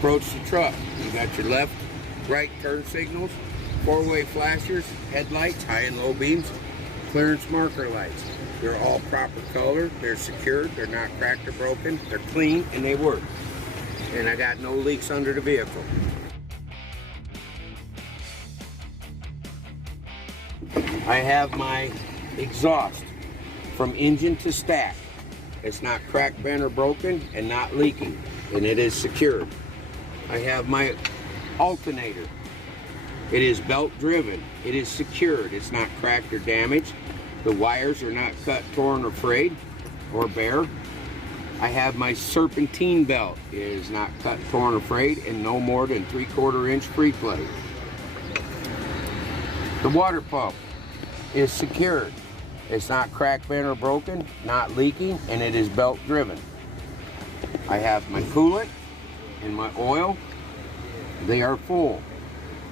approach the truck. You got your left, right turn signals, four-way flashers, headlights, high and low beams, clearance marker lights. They're all proper color, they're secured, they're not cracked or broken, they're clean, and they work. And I got no leaks under the vehicle. I have my exhaust from engine to stack. It's not cracked, bent, or broken, and not leaking, and it is secured. I have my alternator. It is belt driven. It is secured. It's not cracked or damaged. The wires are not cut, torn, or frayed, or bare. I have my serpentine belt. It is not cut, torn, or frayed, and no more than 3/4 inch free play. The water pump is secured. It's not cracked, bent, or broken, not leaking, and it is belt driven. I have my coolant and my oil. They are full.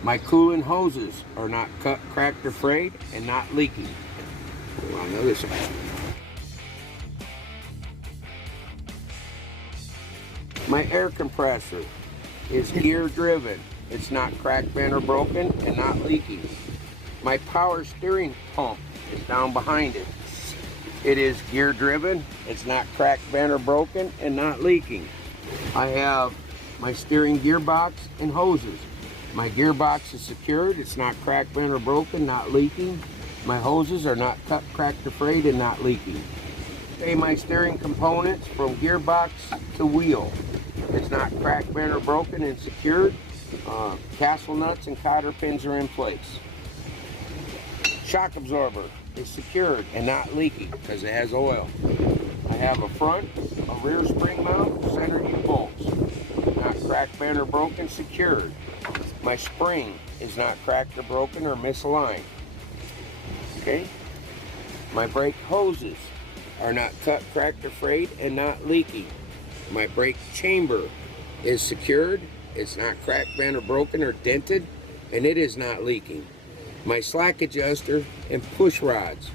My coolant hoses are not cut, cracked, or frayed, and not leaking. On the other side. My air compressor is gear driven. It's not cracked, bent, or broken, and not leaking. My power steering pump is down behind it. It is gear driven. It's not cracked, bent, or broken, and not leaking. I have my steering gearbox and hoses. My gearbox is secured. It's not cracked, bent, or broken, not leaking. My hoses are not cut, cracked, or frayed, and not leaking. Okay, my steering components from gearbox to wheel. It's not cracked, bent, or broken, and secured. Castle nuts and cotter pins are in place. Shock absorber is secured and not leaking because it has oil. I have a front, a rear spring mount, center U bolts. Not cracked, bent, or broken, secured. My spring is not cracked or broken or misaligned. Okay? My brake hoses are not cut, cracked, or frayed, and not leaking. My brake chamber is secured. It's not cracked, bent, or broken, or dented, and it is not leaking. My slack adjuster and push rods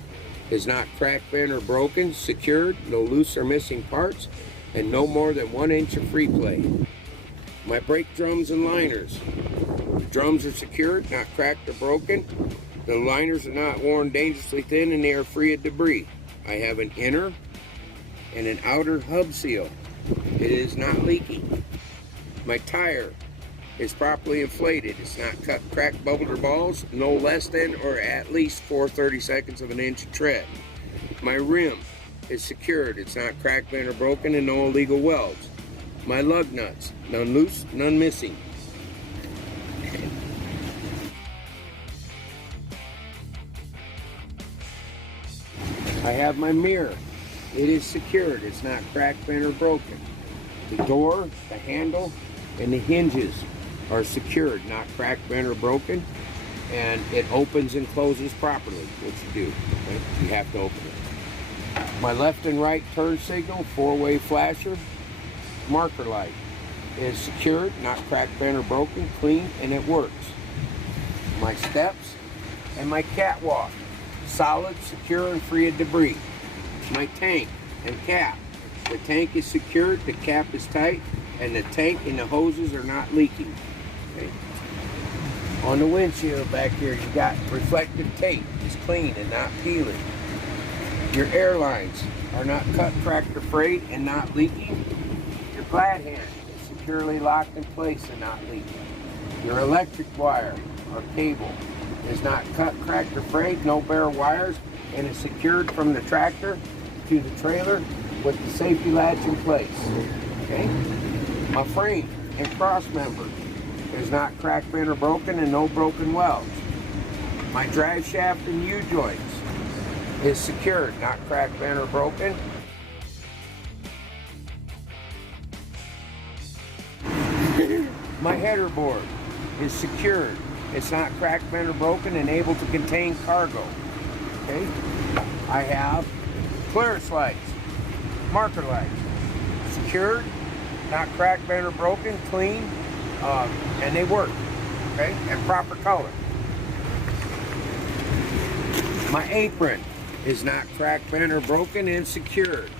is not cracked, bent, or broken, secured, no loose or missing parts, and no more than 1 inch of free play. My brake drums and liners. The drums are secured, not cracked or broken. The liners are not worn dangerously thin, and they are free of debris. I have an inner and an outer hub seal. It is not leaking. My tire is properly inflated. It's not cut, cracked, bubbled, or balls, no less than or at least 4/32 of an inch of tread. My rim is secured. It's not cracked, bent, or broken, and no illegal welds. My lug nuts, none loose, none missing. I have my mirror. It is secured. It's not cracked, bent, or broken. The door, the handle, and the hinges are secured, not cracked, bent, or broken, and it opens and closes properly, which you do. Okay? You have to open it. My left and right turn signal, four-way flasher, marker light is secured, not cracked, bent, or broken, clean, and it works. My steps and my catwalk, solid, secure, and free of debris. My tank and cap. The tank is secured, the cap is tight, and the tank and the hoses are not leaking. Okay. On the windshield back here, you got reflective tape. It's clean and not peeling. Your air lines are not cut, cracked, or frayed, and not leaking. Your glad hand is securely locked in place and not leaking. Your electric wire or cable is not cut, cracked, or frayed, no bare wires, and is secured from the tractor to the trailer with the safety latch in place. Okay? My frame and cross member is not cracked, bent, or broken, and no broken welds. My drive shaft and U-joints is secured, not cracked, bent, or broken. My header board is secured. It's not cracked, bent, or broken, and able to contain cargo. Okay? I have clearance lights, marker lights, secured, not cracked, bent, or broken, clean, and they work. Okay? And proper color. My apron is not cracked, bent, or broken, and secured.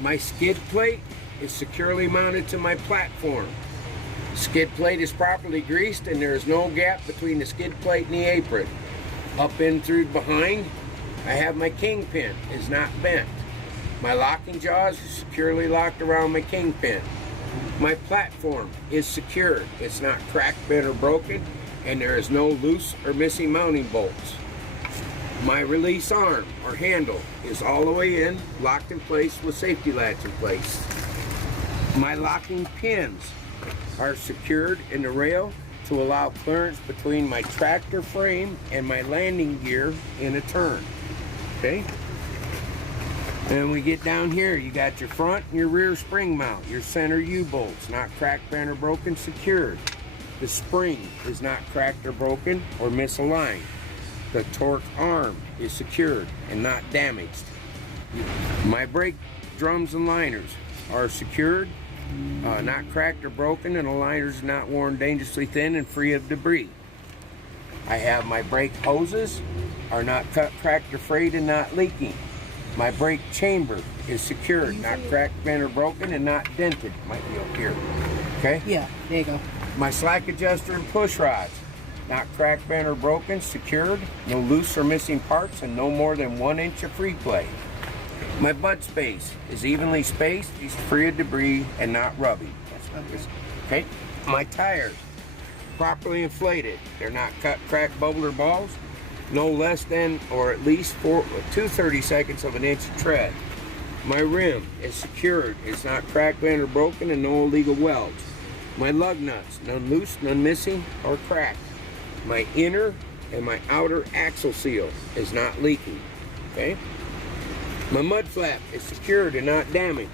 My skid plate is securely mounted to my platform. Skid plate is properly greased and there is no gap between the skid plate and the apron. Up in through behind, I have my kingpin, is not bent. My locking jaws is securely locked around my kingpin. My platform is secured, it's not cracked, bent, or broken, and there is no loose or missing mounting bolts. My release arm or handle is all the way in, locked in place with safety latch in place. My locking pins are secured in the rail to allow clearance between my tractor frame and my landing gear in a turn. Okay? And we get down here, you got your front and your rear spring mount, your center U-bolts, not cracked, bent, or broken, secured. The spring is not cracked or broken or misaligned. The torque arm is secured and not damaged. My brake drums and liners are secured, not cracked or broken, and the liners not worn dangerously thin and free of debris. I have my brake hoses are not cut, cracked, or frayed, and not leaking. My brake chamber is secured, not cracked, bent, or broken, and not dented. Might be up here. Okay? Yeah, there you go. My slack adjuster and push rods, not cracked, bent, or broken, secured, no loose or missing parts, and no more than 1 inch of free play. My butt space is evenly spaced, it's free of debris, and not rubbing. Okay? My tires, properly inflated. They're not cut, cracked, bubbled, or balls. No less than or at least 2/32 of an inch of tread. My rim is secured. It's not cracked, bent, or broken, and no illegal welds. My lug nuts, none loose, none missing, or cracked. My inner and my outer axle seal is not leaking. Okay? My mud flap is secured and not damaged.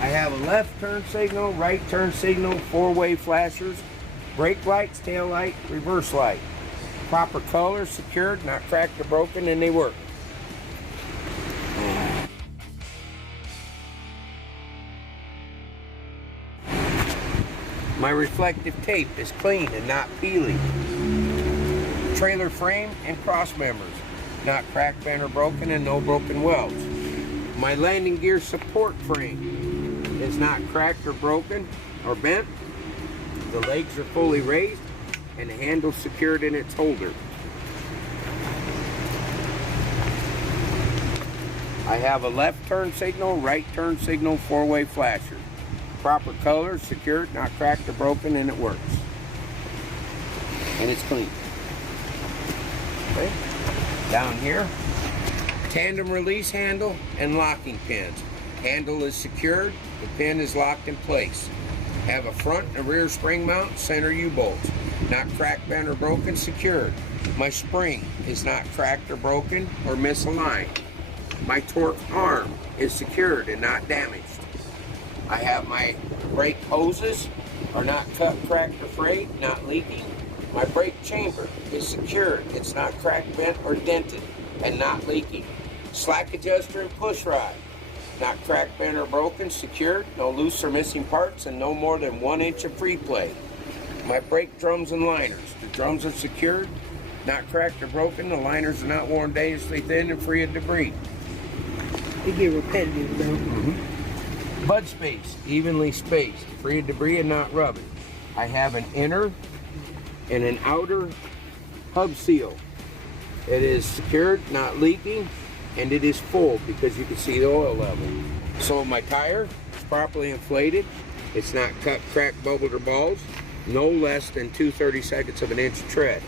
I have a left turn signal, right turn signal, 4-way flashers, brake lights, tail light, reverse light. Proper colors, secured, not cracked or broken, and they work. My reflective tape is clean and not peeling. Trailer frame and cross members, not cracked, bent, or broken, and no broken welds. My landing gear support frame is not cracked or broken or bent. The legs are fully raised and the handle secured in its holder. I have a left turn signal, right turn signal, 4-way flasher. Proper colors, secured, not cracked or broken, and it works. And it's clean. Okay. Down here, tandem release handle and locking pins. Handle is secured, the pin is locked in place. Have a front and rear spring mount, center U-bolts. Not cracked, bent, or broken, secured. My spring is not cracked or broken or misaligned. My torque arm is secured and not damaged. I have my brake hoses are not cut, cracked, or frayed, not leaking. My brake chamber is secured. It's not cracked, bent, or dented, and not leaking. Slack adjuster and push rod, not cracked, bent, or broken, secured, no loose or missing parts, and no more than 1 inch of free play. My brake drums and liners, the drums are secured, not cracked or broken, the liners are not worn dangerously thin and free of debris. They get repetitive though. Bud space, evenly spaced, free of debris and not rubbing. I have an inner and an outer hub seal. It is secured, not leaking, and it is full because you can see the oil level. So my tire is properly inflated. It's not cut, cracked, bubbled, or balls. No less than 2/32 of an inch of tread.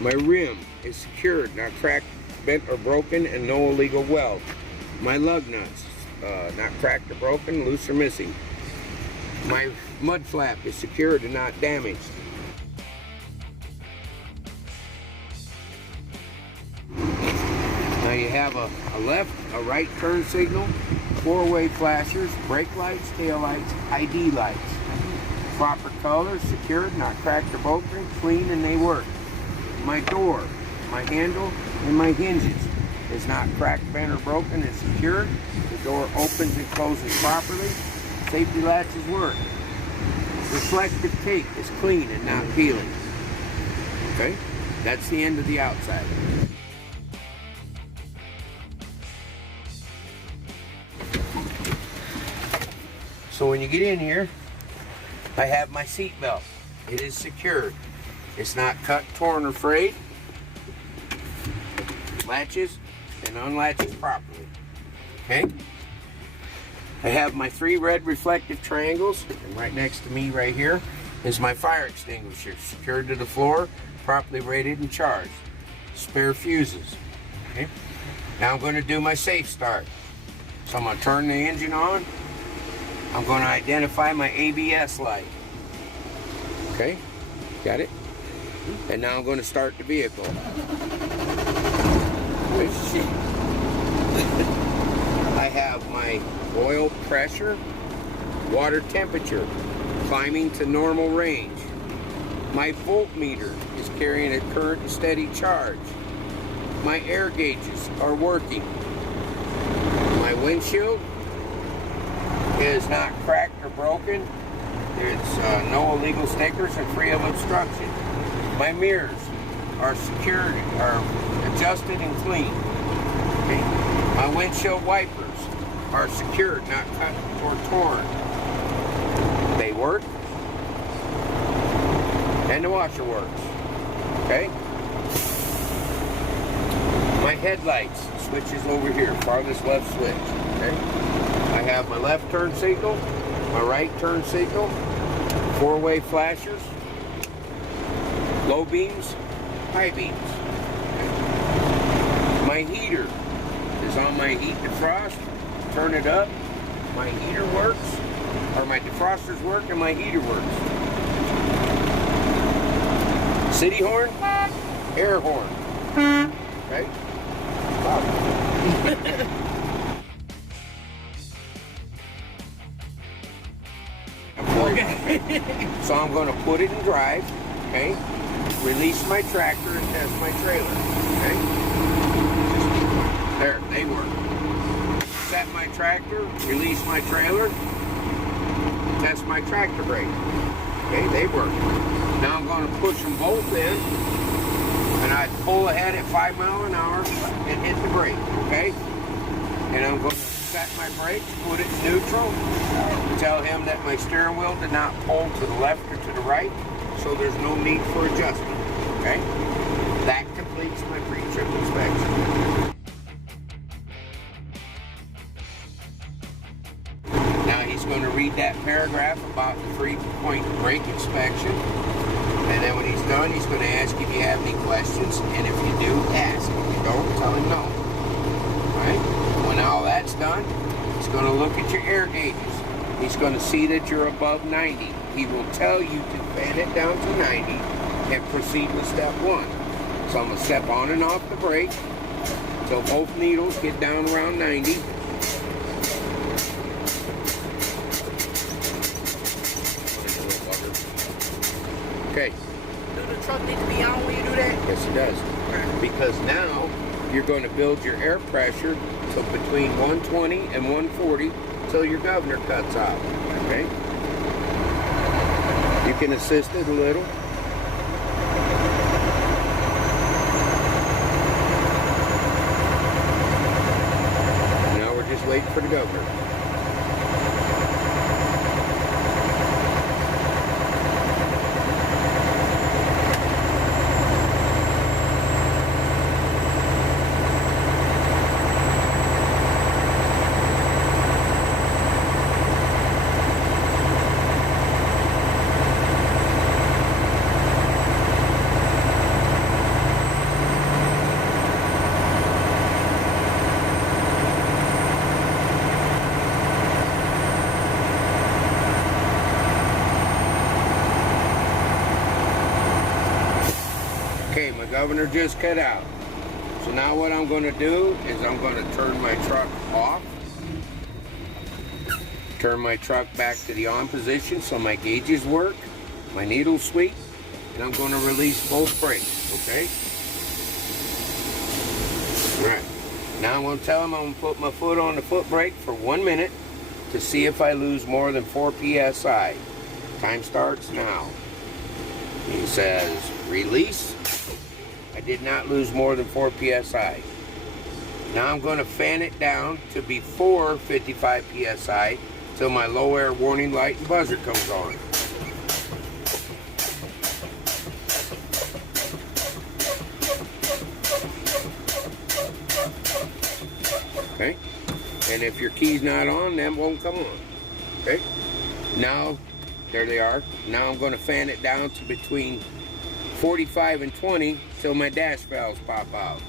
My rim is secured, not cracked, bent, or broken, and no illegal weld. My lug nuts, not cracked or broken, loose or missing. My mud flap is secured and not damaged. Now you have a left, a right turn signal, 4-way flashers, brake lights, tail lights, ID lights. Proper colors, secured, not cracked or broken, clean, and they work. My door, my handle, and my hinges is not cracked, bent, or broken, and secured. The door opens and closes properly. Safety latches work. Reflective tape is clean and not peeling. Okay, that's the end of the outside. So when you get in here, I have my seat belt. It is secured. It's not cut, torn, or frayed. Latches and unlatches properly. Okay? I have my 3 red reflective triangles, and right next to me right here is my fire extinguisher, secured to the floor, properly rated and charged. Spare fuses. Okay? Now I'm going to do my safe start. So I'm going to turn the engine on. I'm going to identify my ABS light. Okay? Got it? And now I'm going to start the vehicle. I have my oil pressure, water temperature, climbing to normal range. My voltmeter is carrying a current and steady charge. My air gauges are working. My windshield is not cracked or broken. There's no illegal stickers and free of obstruction. My mirrors are secured, are adjusted and clean. Okay. My windshield wipers are secured, not cut or torn. They work, and the washer works. Okay. My headlights switches over here, farthest left switch. Okay. I have my left turn signal, my right turn signal, 4-way flashers, low beams, high beams. Okay. My heater is on my heat defrost. Turn it up. My heater works, or my defrosters work, and my heater works. City horn, air horn. Okay. So I'm going to put it in drive, okay? Release my tractor and test my trailer, okay? There, they work. Set my tractor, release my trailer, test my tractor brake. Okay, they work. Now I'm going to push them both in, and I pull ahead at 5 miles an hour and hit the brake, okay? And I'm going to set my brakes, put it in neutral, tell him that my steering wheel did not pull to the left or to the right, so there's no need for adjustment, okay? That completes my pre-trip inspection. Now he's going to read that paragraph about the 3-point brake inspection, and then when he's done, he's going to ask if you have any questions, and if you do, ask. If you don't, tell him no. Alright? When all that's done, he's going to look at your air gauges. He's going to see that you're above 90. He will tell you to fan it down to 90 and proceed with step 1. So I'm going to step on and off the brake until both needles get down around 90. Okay. Do the truck need to be on when you do that? Yes, it does. Because now you're going to build your air pressure to between 120 and 140 till your governor cuts off. Okay? You can assist it a little. Now we're just waiting for the governor. Okay, my governor just cut out. So now what I'm going to do is I'm going to turn my truck off. Turn my truck back to the on position so my gauges work, my needles sweep, and I'm going to release both brakes, okay? Alright, now I'm going to tell him I'm going to put my foot on the foot brake for 1 minute to see if I lose more than 4 PSI. Time starts now. He says, release. I did not lose more than 4 PSI. Now I'm going to fan it down to before 55 PSI till my low air warning light and buzzer comes on. Okay? And if your key's not on, them won't come on. Okay? Now, there they are. Now I'm going to fan it down to between 45 and 20 till my dash valves pop out.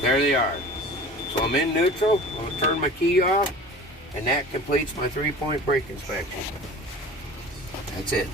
There they are. So I'm in neutral. I'm going to turn my key off, and that completes my 3-point brake inspection. That's it.